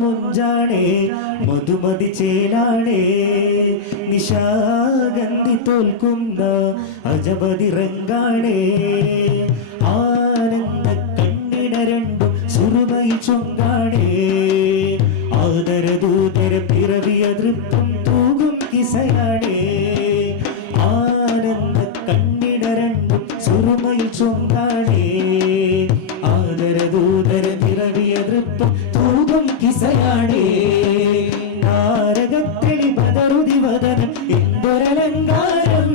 മുഞ്ചാണേ മധുമതി ചേലാണേ നിശാഗന്ധി തോൽക്കുന്ന അജപതി റങ്കാണേ ആനന്ദ കണ്ണിട രണ്ടും സുറുമൈ ചൊങ്കാണേ ആദരദൂതര പിറവിയ തൃപ്തം തൂകും കിസയാണേ ആനന്ദ കണ്ണിട രണ്ടും സുറുമൈ ചൊങ്കാണേ ആദരദൂതര പിറവിയ തൃപ്തം തൂകും കിസയാണേ താരകത്തെളി ബദറുതി വദനം എന്തൊരലങ്കാരം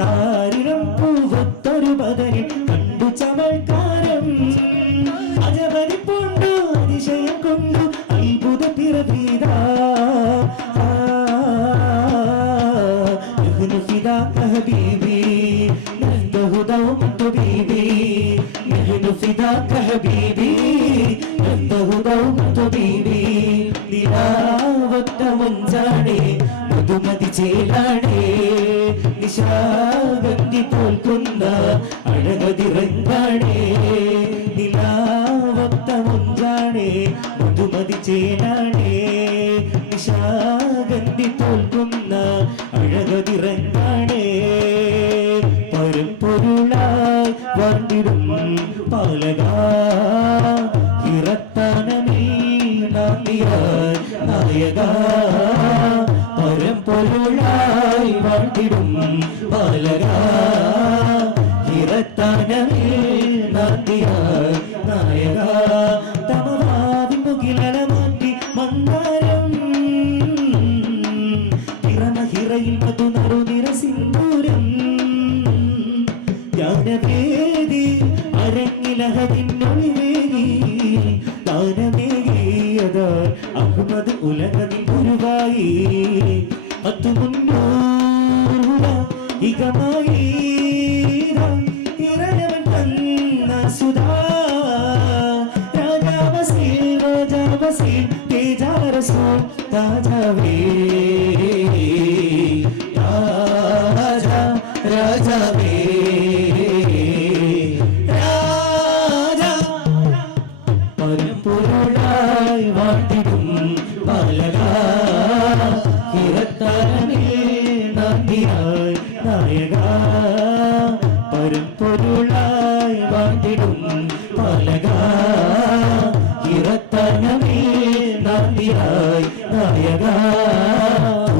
താരിളം പൂവത്തൊരു ബദനിൽ കണ്ടു ചമൽക്കാരം അജപതി പൂണ്ടു അതിശയം കൊണ്ടു അത്ഭുത പിറവീതാ ഹബീബി ബീബി ഫിദാക ഹബീബി ബീബി നിലാവത്ത മുഞ്ചാണേ മധുമതി ചേലാണേ നിശാഗന്ധി തോൽക്കുന്ന അഴകതി റങ്കാണേ നിലാവത്ത മുഞ്ചാണേ മധുമതി ചേലാണേ നിശാഗന്ധി തോൽക്കുന്ന അഴകതി റങ്കാണേ പരമ്പൊരുളായി വാണ്ടിടും പാലക ഇറത്താനമീ നായക പരമ്പൊരുളായി വാണ്ടിടും പാലക ഇറത്താനമീ നായക തമവാവിൻ മുകിലല മാറ്റി മന്ദാരം ഹിറയിൽ മധു നറുനിര സിന്ദൂരം ജ്ഞാനവേദി അരങ്ങിലഹതിന്നൊളിവേകി ദാനമേകിയത അഹ്മദ് ഉലകതിൻ ഗുരുവായി 300 ഇകമായി ഇറനവൻ തന്ന സുധാ രാജാവസീൽ തേജാരസോൾ താജാവേ രാജാവേ പരമ്പൊരുളായി വാട്ടിടും പാലക നായക പരമ്പൊരുളായി വാട്ടിടും പാലക ഇറത്തനമേ നായക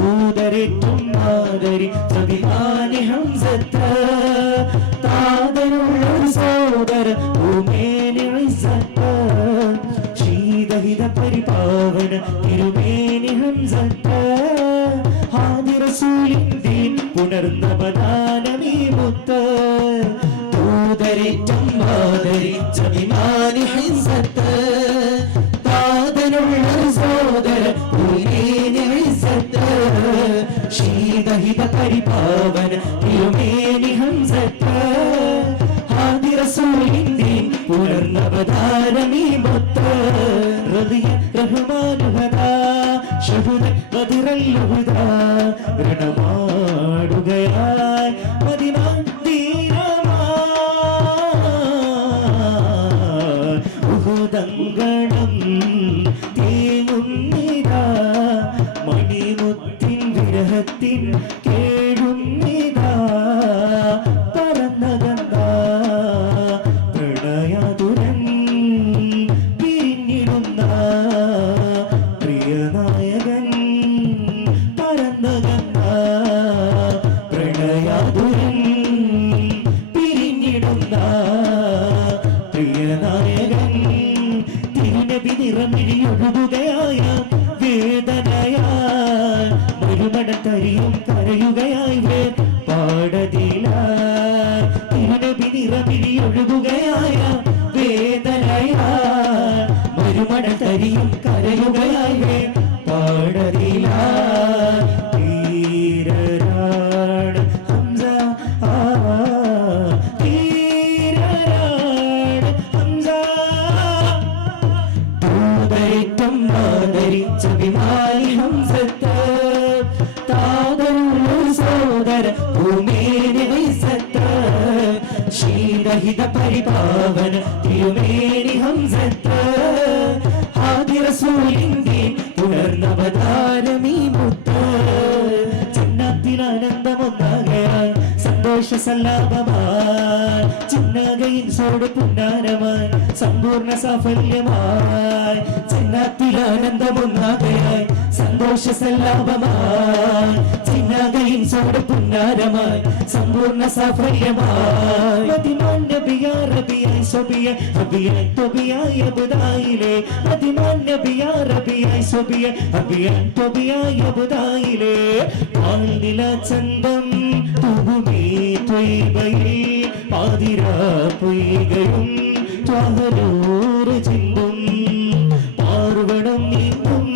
ൂതരേറ്റും മാതരി സവിമാനി ഹംസത്ത താതനുള്ളൊരു സോദര ഭൂമേനി ഇസ്സത്ത ശീതഹിത പരിപാവന തിരുമേനി ഹംസത്ത ഹാദി റസൂലിൻ ദീൻ പുണർന്ന ബദാനമീ മുത്ത ൂതരേറ്റും മാതരി സവിമാനി ഹംസത്ത താതനുള്ളൊരു സോദര ഭൂമേനി ഇസ്സത്ത ശീതഹിത പരിപാവന തിരുമേനി ഹംസത്ത ഹാദി റസൂലിൻ ദീൻ പുണർന്ന ബദാനമീ മുത്ത റളിയ റഹ്മാനു ഹദാ ശഹുദ ബദറൽ ഹുദാ രണമാടുകയായി മദീന ഉഹുദങ്കണം തേങ്ങുന്നിതാ മണിമുത്തിൻ വിരഹത്തിൻ കേഴുന്നിതാ പറന്നകന്ന പ്രണയാതുരൻ പിരിഞ്ഞിടുന്ന പ്രിയനായകൻ പറന്നകന്ന പ്രണയാതുരൻ പിരിഞ്ഞിടുന്ന പ്രിയനായകൻ തിരുനബി നിറമിഴിയൊഴുകുകയായ വേദനയാൽ മരുമടത്തരിയും കരയുകയായി പാടതിലാൽ തിരുനബി നിറമിഴിയൊഴുകുകയായ വേദനയാൽ മരുമടത്തരിയും കരയുകയായി പാടതിലാൽ ധീരരാണ് ഹംസ ധീരരാണ് ഹംസ ൂതരേറ്റം മാതരിച്ച വിമാനി ഹംസത്ത താതനുള്ളൊരു സോദര ഭൂമേനി ഇസ്സത്ത ശീതഹിത പരിപാവന തിരുമേനി ഹംസത്ത ഹാദി റസൂൽ സല്ലാപമായി ചിന്നകയിൽ സോട് പുന്നാരമായി സമ്പൂർണ്ണ സാഫല്യമായി ചിന്നത്തിൽ ആനന്ദമൊന്നാകയായി സന്തോഷ സല്ലാപമായി ചിന്നകയിൽ സോട് പുന്നാരമായി സമ്പൂർണ്ണ സാഫല്യമായി മദിമാൻ നബിയാ റബിയായി സബിയ അബിയായി തൊബിയായി അബുദായിലെ മദിമാൻ നബിയാ റബിയായി സബിയ അബിയായി തൊബിയായി അബുദായിലെ ആണ്ടില ചന്തം തുകുമേ ത്വയ്ബയിൽ പാതിരാ പൊയ്കയും ത്വഹലൂർ ചിന്തും പാർവണം നീന്തും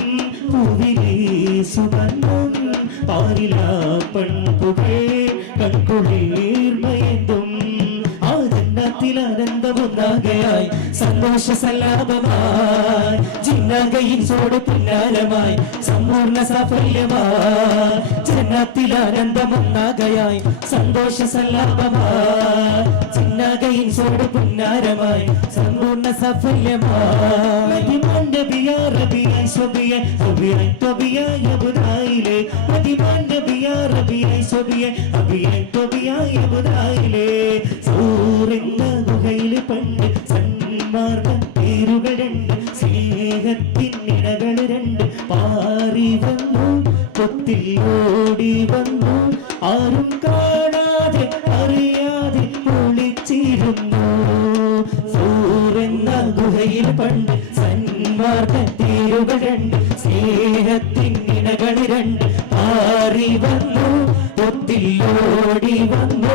പൂവിലേ സുഗന്ധം പാരില പൺപുകേ കൺകുളിർമയന്തും ആ ജന്നത്തിൽ ആനന്ദമൊന്നാകയായി സന്തോഷ സല്ലാപമായി ജിന്നകയിൽ സോട് പുന്നാരമായി സമ്പൂർണ്ണ സാഫല്യമായി ജന്നത്തിൽ ആനന്ദമൊന്നാകയായി സന്തോഷ സല്ലാപമായി ജിന്നകയിൽ സോട് പുന്നാരമായി സമ്പൂർണ്ണ സാഫല്യമായി നബിയാ റബിയായി സബിയ അബിയായി തൊബിയായി അബുദായിലെ മദിമാൻ നബിയാ റബിയായി സബിയ അബിയായി തൊബിയായി അബുദായിലെ സൂറിന്റെ ഗുഹയിൽ പണ്ട് സന്മാർഗ പേരുകൾ രണ്ട് സ്നേഹത്തിൻ ഇണകൾ രണ്ട് പാറി വന്നു കൊത്തിൽ ഓടി വന്നു ആരും കാണാതെ അറിയാതെ ഒളിച്ചിരുന്നു സൂറെന്ന ഗുഹയിൽ പണ്ട് സന്മാർഗ പേരുകൾ രണ്ട് സ്നേഹത്തിൻ ഇണകൾ രണ്ട് പാറി വന്നു കൊത്തിൽ ഓടി വന്നു